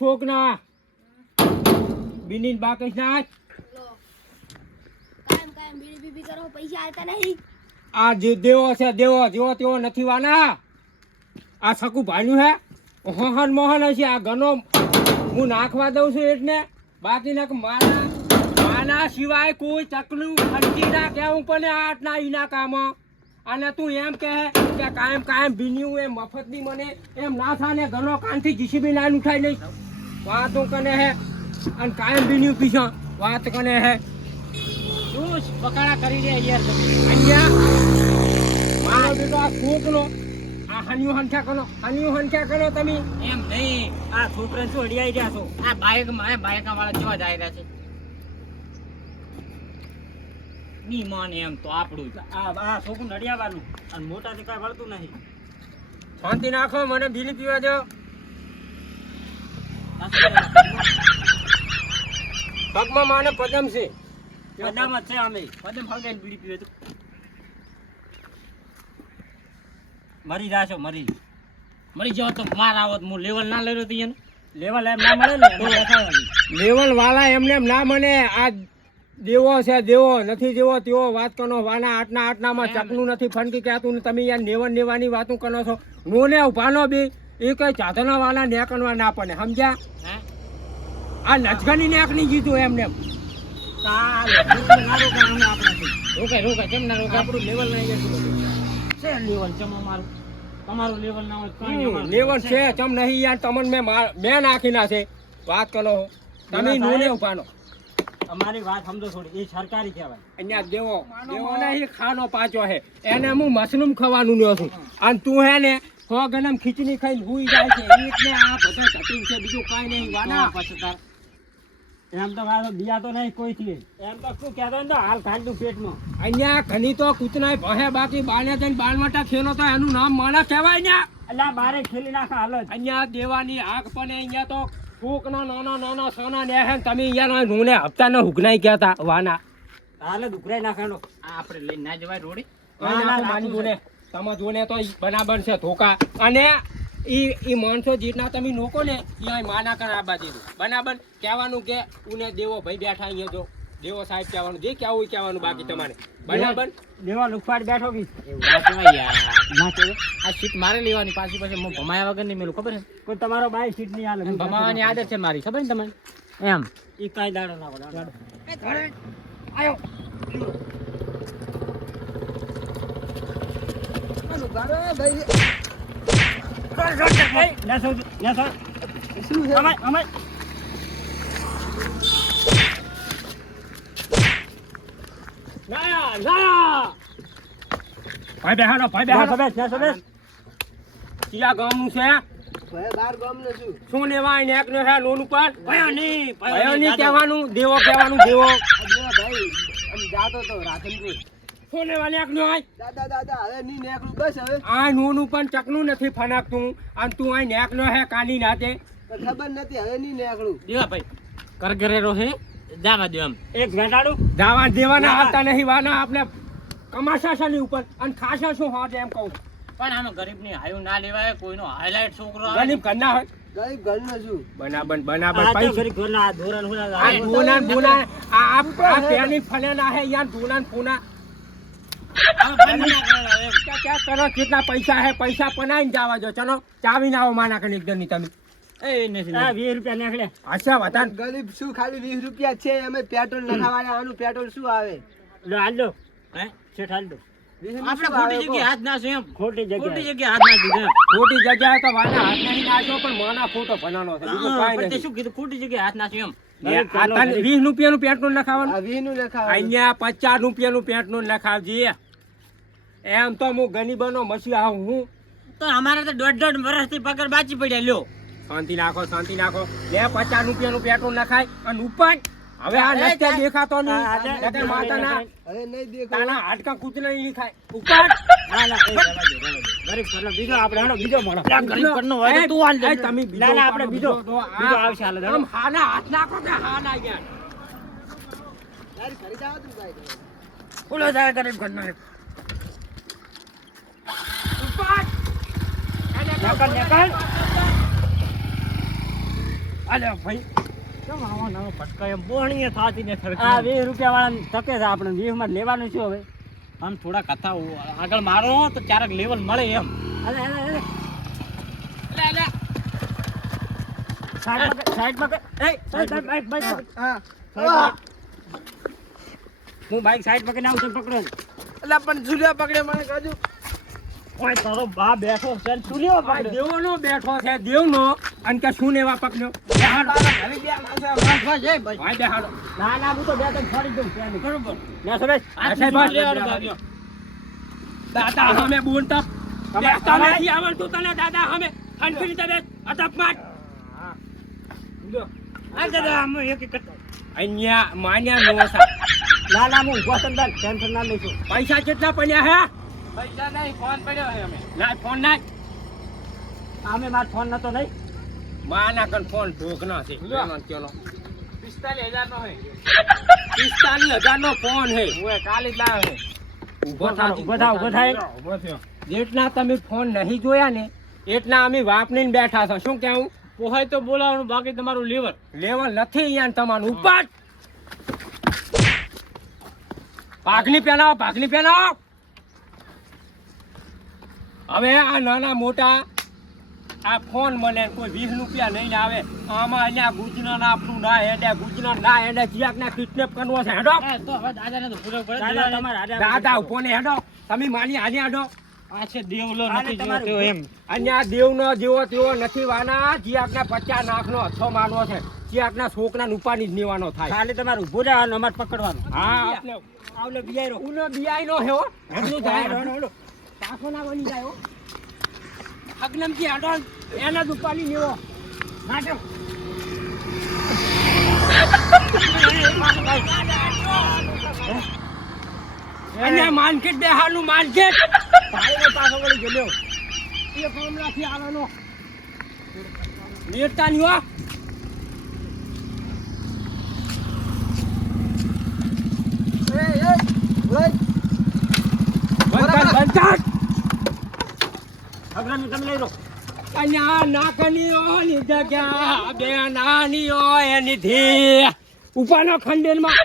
શોક ના બિનિન બાકસ ના કાયમ કાયમ બીડી બીબી કરો પૈસા આલતા નહીં. આ જે દેવો છે દેવો જેવો તેવો નથી વાના. આ સકુ ભાઈનું હે. મોહન મોહન હશે. આ ઘનો હું નાખવા દઉં છું એટલે. બાકી નાખ મારા માના સિવાય કોઈ ચકલું ખર્ચી ના કેવું પણ આટલા ઈના કામ. અને તું એમ કહે કે કાયમ કાયમ બીન્યું એ મફતની મને એમ ના થાય ને ઘણો કાનથી જીસીબી લાઈન ઉઠાઈ નહીં વાતો કને હે અને કાયમ બીન્યું પીછો વાત કને હે. શું બકાડા કરી રહ્યા યાર તમે અહીંયા. મારો બેટો આ કોકનો આ હન્યુ હંખ્યા કરો. હન્યુ હંખ્યા કરો તમે. એમ નહીં. આ છોકરા શું અડિયાઈ રહ્યા છો? આ બાઈક મારે બાઈક વાળા જોવા જાય રહ્યા છે. ની માને એમ તો આપણું જ. આ આ છોકરું નડિયાવાનું અને મોટાથી કાંઈ વળતું નહીં. શાંતિ નાખો મને બીલી પીવા દો. પગમાં માને પદમ છે. પદામ જ છે અમે. પદમ હળગાઈને બીડી પીવે તો. મરી જાશો મરી. મરી જાવ તો માર આવો હું લેવલ ના લઈ રહ્યો એને લેવલ એમ ના મળે ને લેવલ વાલા એમને એમ ના મને. આ દેવો છે દેવો. નથી દેવો તેવો વાત કરો. વાના આટના આટનામાં ચકનું નથી ફનકી કહેતું તમે યાર નેવન નેવાની વાતું કરો છો. નો ને ઉભાનો બી. એ કઈ ચાધના વાળા નેકણવા ના પડે સમજ્યા? આ નજગાની નેક નહીં જીતું એમને એમ. ચાલ રોકે ના રોકે અમે આપણાથી. રોકે રોકે કેમ ના રોકે આપણું લેવલ નહીં છે લેવલ ચમ અમારું તમારું લેવલ ના હોય તો કાંઈ નહીં અમારું લેવલ છે. ચમ નહીં યાર તમને મેં નાખી ના છે. વાત કરો. તમે ના, નોને. ઉભાનો અમારી વાત સમજો થોડી એ સરકારી કહેવાય. અહીંયા દેવો દેવો નહીં ખાનો પાછો હે. એને હું મશરૂમ ખાવાનું લ્યો છું. અને તું હે ને સો ગરમ ખીચડી ખાઈને હુઈ જાય છે. એટલે આ બધા કટિંગ છે બીજું કઈ નહીં. વાના. ના પછી તાર એમ તો મારો બિયા તો નહીં કોઈ થી એમ તો શું કહેતો ને તો હાલ કાઢ પેટમાં અહીંયા ઘણી તો કૂતનાય ભહે બાકી બાને જઈને બાર ખેલો તો એનું નામ માણા કહેવાય ને એટલે બારે ખેલી નાખે હાલ અહીંયા દેવાની આંખ પણ અહીંયા તો કોકના નાના નાના સોના ને હે તમે અહીંયા નું હપ્તા ને હુકનાઈ કહેતા વાના. હાલ ઉઘરાઈ નાખવાનો. આપણે લઈને ના જવાય રોડે. ના, ના, માની જોને તમે જોને તો બરાબર છે ધોકા. અને ઈ ઈ માણસો જીતના તમે નોકો ને એ માના કર આ બાજુ બરાબર? કહેવાનું કે ઉને દેવો ભાઈ બેઠા અહીંયા જો. દેવો સાહેબ કહેવાનું જે કહેવું કહેવાનું બાકી તમારે. બરાબર? દેવા લુખવાડ બેઠો ના કહેવાય આ સીટ મારે લેવાની પાછી પછી હું ભમાયા વગર નહીં મેલું ખબર છે? કોઈ તમારો બાઈ સીટ નહીં હાલે. ભમાવાની આદત છે મારી ખબર ને તમને? એમ. એ કાંઈ દાડો ના પડે. આયો. ભાઈ ભાઈ શું લેવા આઈને એક નો હે ભયો નહીં ભયો નહીં કહેવાનું દેવો કહેવાનું દેવો શું લેવા નો આય. આ નોનું પણ ચકનું નથી ફનાકતું. અને તું આ નેક નો હે કાલી નાતે દેવા ભાઈ કરગરેરો હે દાવા દો એમ. એક ઘટાડું દાવા દેવાના ના. આવતા નહીં વાના આપણે કમાશા છે ઉપર. અને ખાશા શું હા એમ કહું. પણ આનો ગરીબની હાયું ના લેવાય કોઈનો હાઈલાઈટ છોકરો ગરીબ ઘરના હોય. બનાબન બનાબન પૈસા. ગરીબ ઘરના આ ધોરણ હું આ બોના આ પેની ફલેના હે યાર ધોરણ ને ફોના. ક્યાં કરો કેટલા પૈસા હે પૈસા પનાઈને જવા જો ચલો ચાવી ના આવો માના કને એકદમની તમે. એ નથી આ 20 રૂપિયા નાખલે આશા વતાન ગરીબ શું ખાલી વીસ રૂપિયા છે? અમે પેટ્રોલ નખાવાના આનું પેટ્રોલ શું આવે? લો હાલ હે? આપણે શું ખોટી? જગ્યાએ હાથ નાખ્યો એમ. ખોટી જગ્યાએ. ખોટી જગ્યાએ હાથ દીધો ખોટી જગ્યાએ તો વાના હાથ નહીં પણ માના ફોટો છે. બીજું કાંઈ શું કીધું? ખોટી જગ્યાએ હાથ નાખ્યો એમ. એ આ તને વીસ રૂપિયાનું પેટ્રોલ નખાવાનું આ વીસનું નખાવાનું અહીંયા પચાસ રૂપિયાનું પેટ્રોલ નખાવજે એમ તો હું ગરીબનો મસી આવું હું. તો અમારે તો દોઢ દોઢ વર્ષથી પગાર બાચી પડ્યા લ્યો. શાંતિ નાખો શાંતિ નાખો. લે પચાસ રૂપિયાનું પેટ્રોલ નખાય અને ઉપર હવે આ એ દેખાતો હા, નહીં હા, માતાના અરે નહીં દેખો તાના હાડકા કૂતરા નહીં ખાય ઉપર ના ના એ રહેવા દો, ગરીબ ઘરનો બીજો આપણે હેડો બીજો મળો ગરીબ હોય તો તું હાલ તમે બીજો ના ના આપણે બીજો બીજો આવશે હાલ આમ હાના હાથ નાખો કે જાવ તું ભાઈ બોલો જાય ગરીબ ઘરનો ઉપર નકલ, નકલ. અલ્યા ભાઈ. કેમ આવા નવો ફટકાયો બોણીએ થાતી ને આ વીસ રૂપિયા વાળા તકે છે આપણે માં લેવાનું છે હવે? આમ થોડા કથા આગળ મારો તો ચારક લેવલ મળે એમ. અરે અરે અરે. સાઈડ સાઈડમાં એ સાઈડ બાઈક બાઈક હા હું. બાઈક સાઈડ પકડીને આવું છું પકડો એટલે પણ ઝુલિયા પકડે મને કાજુ. ઓય તારો બા બેઠો છે પકડ્યો દેવનો બેઠો છે દેવનો. અને કે શું લેવા પકડ્યો? ના ના હું તો બે ત્રણ છોડી દઉં બરોબર ના સુરેશ આ સાહેબ બસ. દાદા સામે બોલતા બેસતા નથી આવડતું તને દાદા અમે ખંડફીરી તને અટક માર આ દાદા આમ એક એક અહીંયા માન્યા નો સા ના ના હું ઊભો ટેન્શન ના લઈશું પૈસા કેટલા પડ્યા હે પૈસા નહીં ફોન પડ્યો અમે ના ફોન ના અમે માર ફોન નતો નહીં માના કન ફોન ઢોકના છે. ત્યાંનો. પિસ્તાલીસ હજાર નો ફોન હે. કાલે જ લાવ્યો છે ઊભો થા ઊભો થા, ઊભો થાય. જેટલા તમે ફોન નહીં જોયા ને એટલા અમે વાપરીને બેઠા છો. શું કેવું? પોહાય તો બોલાવવાનું બાકી તમારું લીવર લેવલ નથી અહીંયા તમારું. ઉપર પાઘની પહેરાવો પાઘની પહેરાવો હવે આ નાના મોટા આ ફોન મળે કોઈ વીસ રૂપિયા લઈને આવે આમાં અહીંયા ગુજરાત આપણું ના હેડે ગુજરાત ના હેડે ચિયાક ના કિડનેપ કરવો છે? હેડો. તો હવે દાદાને તો પૂરો પડે. દાદા તમારા ઊભો ને હેડો. તમે માની આજે હેડો. આ છે દેવલો નથી જોતો એમ. અહીંયા દેવનો જેવો તેવો નથી વાના ચિયાકના પચાસ નાખનો અચ્છો માનવો છે ચિયાકના છોકરા ઉપાડી જ લેવાનો થાય. ખાલી તમારું ઉભું રહેવાનું અમારે પકડવાનું. હા ઉનો બિયાઈ નો હેવો હેડું જાય હેડો, હેડો. પાછો ના બની જાય હો. અગ્નમથી હેડો એના દુપાલી લેવો નાટો. માનકેટ માર્કેટ બેહારનું માર્કેટ ભાઈનો પાછો વળી ગયેલો. એ ગામડાથી આવવાનો નેતા ની એ એ તમે લઈ લો. અહીંયા નાકની જગ્યા બે નાની ઓ એની ધી ઉપરના ખંડેરમાં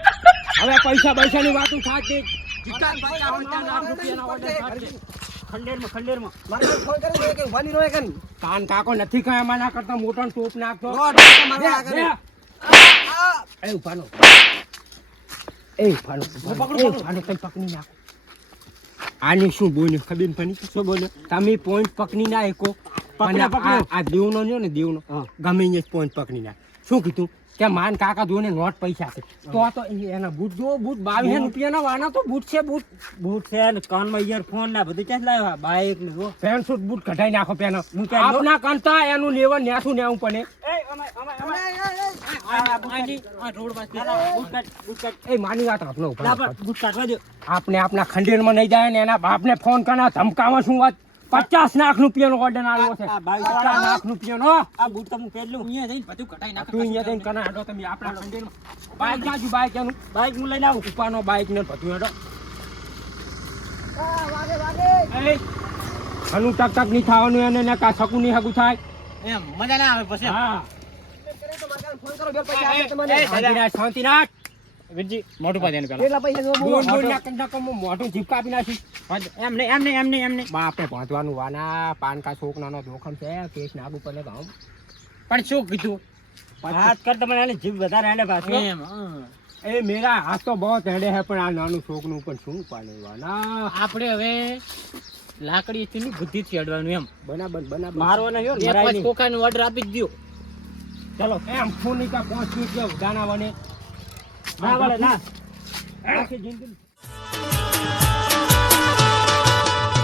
હવે પૈસા પૈસાની વાતો થાતી કન કાકો નથી કઈ અમારા કરતા મોટો ટોપ નાખતો એ ઉભાનો એ ઉભાનો. ઉભાનો તમે પકડી નાખો. આની શું બોલ્યો? ખબર પડી. શું બોલ્યો? તમે પોઈન્ટ પકડી ના પણ પકડો, પકડો. આ- દીવનો દેવનો ને દીવનો. ગમે એને પોઈન્ટ પકડી નાખ શું કીધું? કે માન કાકા જોને નોટ પૈસા છે. તો તો એના બૂટ જો બૂટ બાવીસ રૂપિયાના વાના તો બૂટ છે બૂટ. બૂટ છે ને કાનમાં ઇયરફોન ને બધું ક્યાં લાવ્યા બાઈક ને જો. પેન્ટ સૂટ બૂટ કઢાઈ નાખો પેનો? આપના કરતા એનું લેવલ નેસું નેવું પડે. એ માની વાત આપનો ઊભા બૂટ કાઢવા દો. આપણે આપના ખંડેરમાં નહીં જાય ને એના બાપને ફોન કરના ધમકાવા શું વાત? પચાસ લાખ રૂપિયાનો ઓર્ડર આવ્યો છે. પચાસ લાખ. લાખ રૂપિયાનો. આ બૂટ તમે પહેરલું. અહીંયા જઈને બધું કટાઈ નાખ તું અહીંયા જઈને કના હેડો તમે આપણા ખંડેરમાં બાઈક જાજુ બાઈક એનું? બાઈક હું લઈને આવું. ઉપરનો બાઈક ને બધું હેડો. હનુ વાગે વાગે. એ ટક ટક નહીં થવાનું એને ને કા શકું નહીં હગું થાય. એમ મજા ના આવે પછી. હા. કરે તો મારે ફોન કરો બે પૈસા તમને. શાંતિનાથ શાંતિનાથ વીરજી મોટું પાડે એને પેલા. પૈસા જો બોલો. બોલ બોલ ના કંડા કમો મોઢું જીપકા આપી નાખી એમ નહીં એમ નહીં એમ નહીં એમ નહીં. બાપે પહોંચવાનું વાના પાન કા છોકરાનો જોખમ છે કેસ નાગુ પડે ગામ પણ શું કીધું? વાત કર તમને એને જીપ વધારે હેડે પાછું. એ મેરા હાથ તો બહુ હેડે હે પણ આ નાનું છોકનું પણ શું પાડે વાના? આપણે હવે લાકડી થી બુદ્ધિ થી અડવાનું એમ. બનાબર બનાબર મારવો નહીં બે પાંચ કોકાનો ઓર્ડર આપી જ દો ચલો એમ ફોનની કા પાંચ મિનિટ ગાના બને ના વળે ના આખી જિંદગી.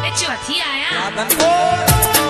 એ ચોથી આયા.